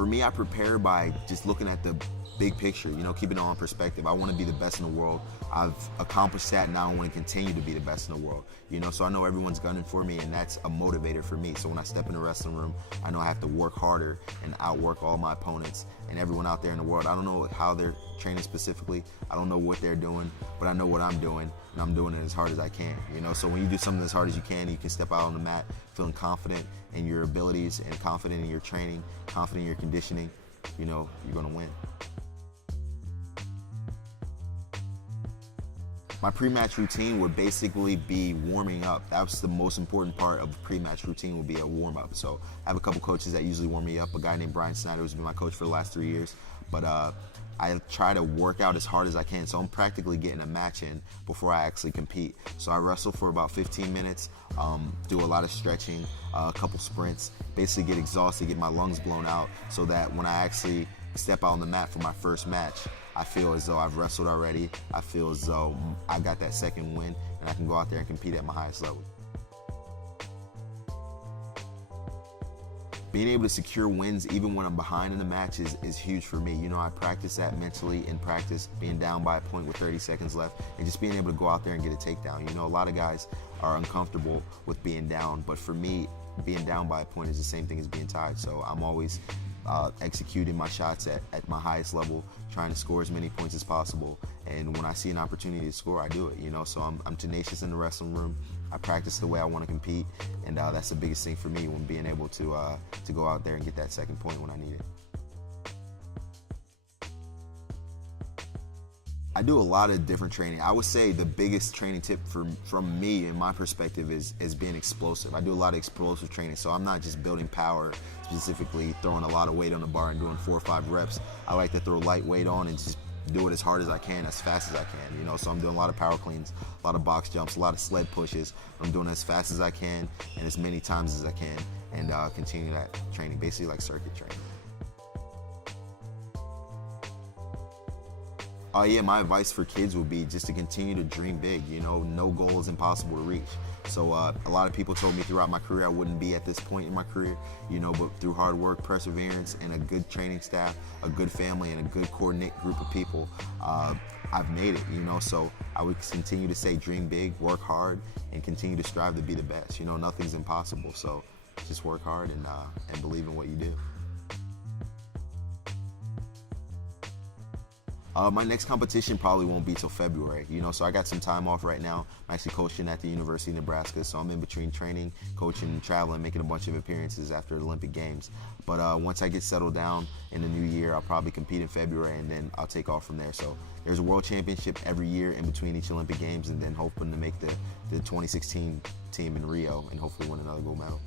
For me, I prepare by just looking at the big picture, keeping it all in perspective. I want to be the best in the world. I've accomplished that, now I want to continue to be the best in the world. So I know everyone's gunning for me, and that's a motivator for me. So when I step in the wrestling room, I know I have to work harder and outwork all my opponents and everyone out there in the world. I don't know how they're training specifically. I don't know what they're doing, but I know what I'm doing, and I'm doing it as hard as I can. So when you do something as hard as you can step out on the mat feeling confident in your abilities and confident in your training, confident in your conditioning, you're going to win. My pre-match routine would basically be warming up. That's the most important part of the pre-match routine, will be a warm-up. So I have a couple coaches that usually warm me up. A guy named Brian Snyder who's been my coach for the last 3 years. But I try to work out as hard as I can. So I'm practically getting a match in before I actually compete. So I wrestle for about 15 minutes, do a lot of stretching, a couple sprints, basically get exhausted, get my lungs blown out, so that when I actually step out on the mat for my first match, I feel as though I've wrestled already. I feel as though I got that second win, and I can go out there and compete at my highest level. Being able to secure wins even when I'm behind in the match is huge for me. I practice that mentally in practice, being down by a point with 30 seconds left, and just being able to go out there and get a takedown. A lot of guys are uncomfortable with being down, but for me, being down by a point is the same thing as being tied. So I'm always executing my shots at my highest level, trying to score as many points as possible. And when I see an opportunity to score, I do it. So I'm tenacious in the wrestling room. I practice the way I want to compete, and that's the biggest thing for me, when being able to go out there and get that second point when I need it. I do a lot of different training. I would say the biggest training tip from me, in my perspective, is being explosive. I do a lot of explosive training, so I'm not just building power, specifically throwing a lot of weight on the bar and doing 4 or 5 reps. I like to throw light weight on and just do it as hard as I can, as fast as I can. So I'm doing a lot of power cleans, a lot of box jumps, a lot of sled pushes. I'm doing it as fast as I can and as many times as I can, and continue that training, basically like circuit training. Yeah, my advice for kids would be just to continue to dream big. No goal is impossible to reach. So a lot of people told me throughout my career I wouldn't be at this point in my career, but through hard work, perseverance, and a good training staff, a good family, and a good coordinate group of people, I've made it. So I would continue to say dream big, work hard, and continue to strive to be the best. Nothing's impossible. So just work hard and believe in what you do. My next competition probably won't be till February, so I got some time off right now. I'm actually coaching at the University of Nebraska, so I'm in between training, coaching, traveling, making a bunch of appearances after the Olympic Games. But once I get settled down in the new year, I'll probably compete in February, and then I'll take off from there. So there's a World Championship every year in between each Olympic Games, and then hoping to make the 2016 team in Rio and hopefully win another gold medal.